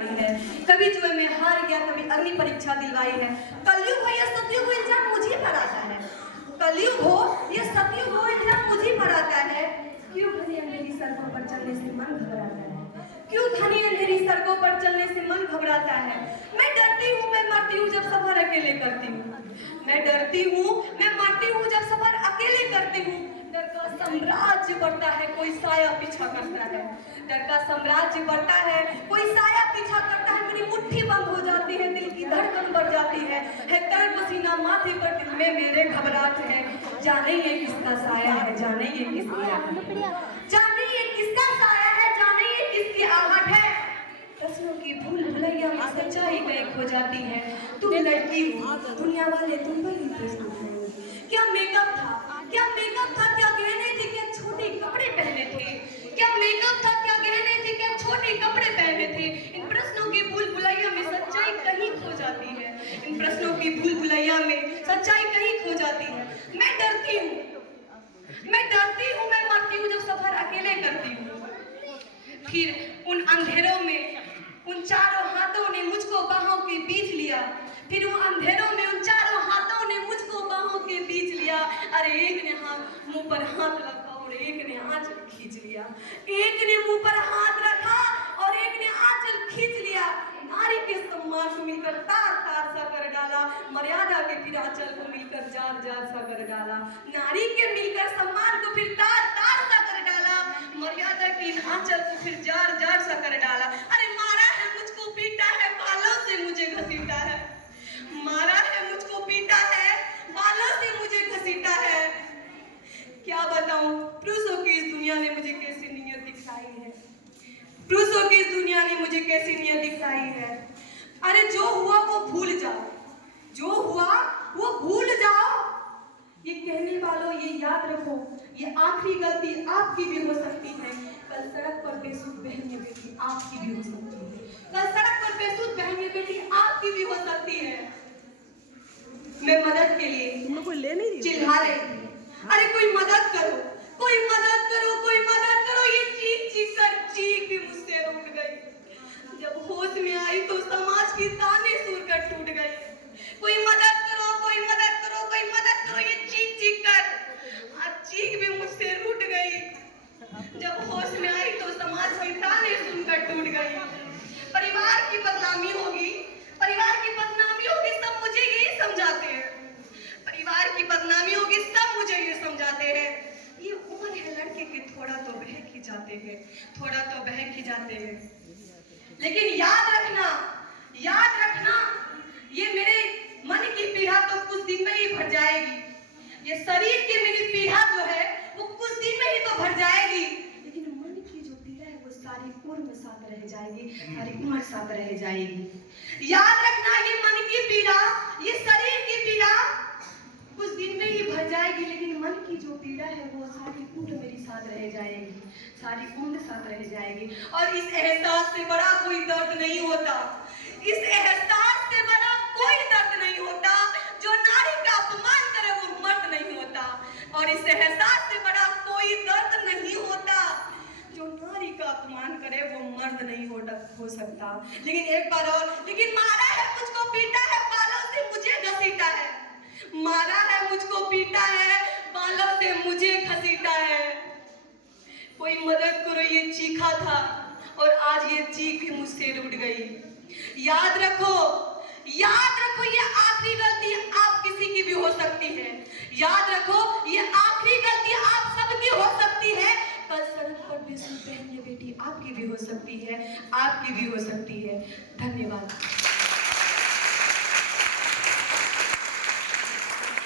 है, कभी जुए में हार गया, कभी अग्नि परीक्षा दिलवाई है। कलयुग हो या सतयुग हो, इल्जाम मुझे पर आता है। कलयुग हो या सतयुग हो, इल्जाम मुझे पर आता है। क्यों घनी अंधेरी सड़कों पर चलने से मन घबराता है? क्यों घनी अंधेरी सड़कों पर चलने से मन घबराता है? मैं डरती हूँ, मैं मरती हूँ जब सफर अकेले करती हूँ। मैं डरती हूँ, मैं मरती हूँ जब सफर अकेले करती हूँ। डर का साम्राज्य बढ़ता है, कोई साया पीछा करता है। डर का साम्राज्य बढ़ता है, कोई साया पीछा करता है। मेरी मुट्ठी बंद हो जाती है, दिल की धड़कन बढ़ जाती है तर पसीना माथे पर, दिल में मेरे घबराहट है। जाने ये किसका साया है, जाने ये किसकी आहट है, जाने ये किसका साया है, जाने ये किसकी आहट है। प्रश्नों की भूल भुलैया में सच्चाई कहीं खो जाती है। तुम लड़की हो, दुनिया वाले तुम पर ही प्रश्न उठाएंगे। क्या मेकअप था, क्या मेकअप था, क्या गहने थे, क्या छोटे कपड़े पहने थे? क्या मेकअप था, क्या गहने थे, क्या छोटे कपड़े पहने थे? इन प्रश्नों की भूल भुलैया में सच्चाई कहीं खो जाती है। इन प्रश्नों की भूल भुलैया में सच्चाई कहीं खो जाती है। मैं डरती हूँ, मैं डरती हूँ, मैं मरती हूँ जब सफर अकेले करती हूँ। फिर उन अंधेरों में उन चारों हाथों ने मुझको बाहों के बीच लिया। फिर उन अंधेरों में उन चारों हाथों ने मुझको बाहों के बीच लिया। अरे एक ने हाथ मुंह पर हाथ रखा और एक ने आंचल खींच लिया। एक ने मुंह पर हाथ रखा और एक ने आंचल खींच लिया। नारी के सम्मान को मिलकर तार तार सा कर डाला, मर्यादा के फिर आंचल को मिलकर जार जार सा कर डाला। नारी के मिलकर सम्मान को फिर तार तार सा कर डाला, मर्यादा की आंचल को फिर जार जार सा कर डाला। अरे मारा है मुझको, पीटा है, बालों से मुझे घसीटा है। मारा है मुझको, पीटा है, बालों से मुझे घसीटा है। क्या बताऊं, पुरुषों की इस दुनिया ने मुझे कैसी नीयत दिखाई है। पुरुषों की इस दुनिया ने मुझे कैसी नीयत दिखाई है। अरे जो हुआ वो भूल जाओ, जो हुआ वो भूल जाओ। ये कहने वालों ये याद रखो, ये आखिरी गलती आपकी भी हो सकती है। कल सड़क पर बेसुध बहन या बेटी आपकी भी हो सकती है। कल सड़क पर बेसुध बहन या बेटी आपकी भी हो सकती है। मैं मदद के लिए चिल्ला रही थी, अरे कोई मदद करो, कोई मदद करो, कोई मदद करो। ये चीख चीख कर चीख भी मुझसे रूठ गई। जब होश में आई तो समाज की ताने सुनकर टूट गई। कोई मदद करो, कोई मदद करो, कोई मदद करो। ये चीख चीख कर आज चीख भी मुझसे रूठ गई। जब होश में आई तो समाज की ताने सुनकर टूट गई। परिवार की बदनामी होगी, परिवार की बदनामी होगी, सब मुझे यही समझाते हैं। परिवार की बदनामी होगी, सब मुझे ये समझाते हैं। ये उम्र है लड़के के, थोड़ा तो बहक ही जाते हैं, थोड़ा तो बहक ही जाते हैं। लेकिन याद रखना, याद रखना, ये मेरे मन की पीड़ा तो कुछ दिन में ही भर जाएगी। ये शरीर की मेरी पीड़ा जो है वो कुछ दिन में ही तो भर जाएगी, लेकिन मन की जो पीड़ा है वो सारी उम्र साथ रह जाएगी, सारी उम्र साथ रह जाएगी। याद रखना, ये मन की पीड़ा, ये शरीर की पीड़ा कुछ दिन में ही भर जाएगी, लेकिन मन की जो पीड़ा है वो सारी उम्र मेरी साथ रह जाएगी, सारी उम्र साथ रह जाएगी। और इस एहसास से बड़ा कोई दर्द नहीं होता, इस एहसास से बड़ा कोई दर्द नहीं होता। जो नारी का अपमान करे वो मर्द नहीं होता, और इस एहसास से बड़ा कोई दर्द नहीं होता। जो नारी का अपमान करे वो मर्द नहीं हो सकता। लेकिन एक बार और, लेकिन मारा है मुझको, पीटा है, बालों से मुझे घसीटा है। मारा है मुझको, पीटा है, बालों से मुझे घसीटा है। कोई मदद करो, ये चीखा था और आज ये चीख भी मुझसे रूठ गई। याद रखो, याद रखो, ये आखिरी गलती आप किसी की भी हो सकती है। याद रखो, ये आखिरी गलती आप सबकी हो सकती है। कल सड़क पर बेसुध बहन या बेटी आपकी भी हो सकती है, आपकी भी हो सकती है।